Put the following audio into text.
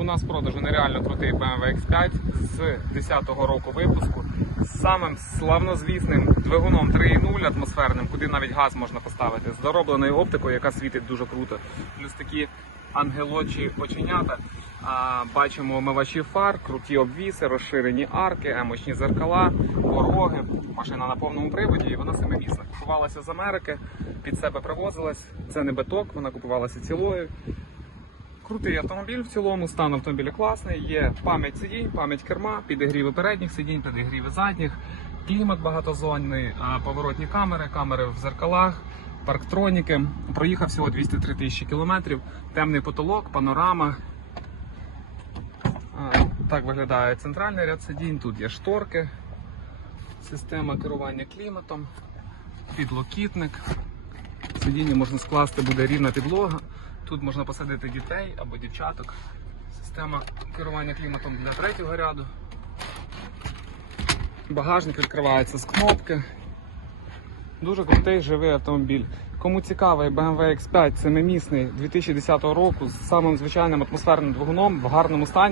У нас в продажу нереально крутий BMW X5 з 10-го року випуску з самим славнозвісним двигуном 3.0 атмосферним, куди навіть газ можна поставити, з доробленою оптикою, яка світить дуже круто. Плюс такі ангелочі оченята. А, бачимо омивачі фар, круті обвіси, розширені арки, емочні зеркала, пороги. Машина на повному приводі і вона семимісна. Купувалася з Америки, під себе привозилась. Це не биток, вона купувалася цілою. Крутий автомобіль в цілому, стан автомобіля класний. Є пам'ять сидінь, пам'ять керма, підігріви передніх сидінь, підігріви задніх, клімат багатозонний, поворотні камери, камери в зеркалах, парктроніки. Проїхав всього 203 тисячі кілометрів, темний потолок, панорама. Так виглядає центральний ряд сидінь. Тут є шторки, система керування кліматом, підлокітник. Сидіння можна скласти, буде рівна підлога. Тут можна посадити дітей або дівчаток. Система керування кліматом для третього ряду. Багажник відкривається з кнопки. Дуже крутий живий автомобіль. Кому цікавий BMW X5 семимісний 2010 року з самим звичайним атмосферним двигуном в гарному стані.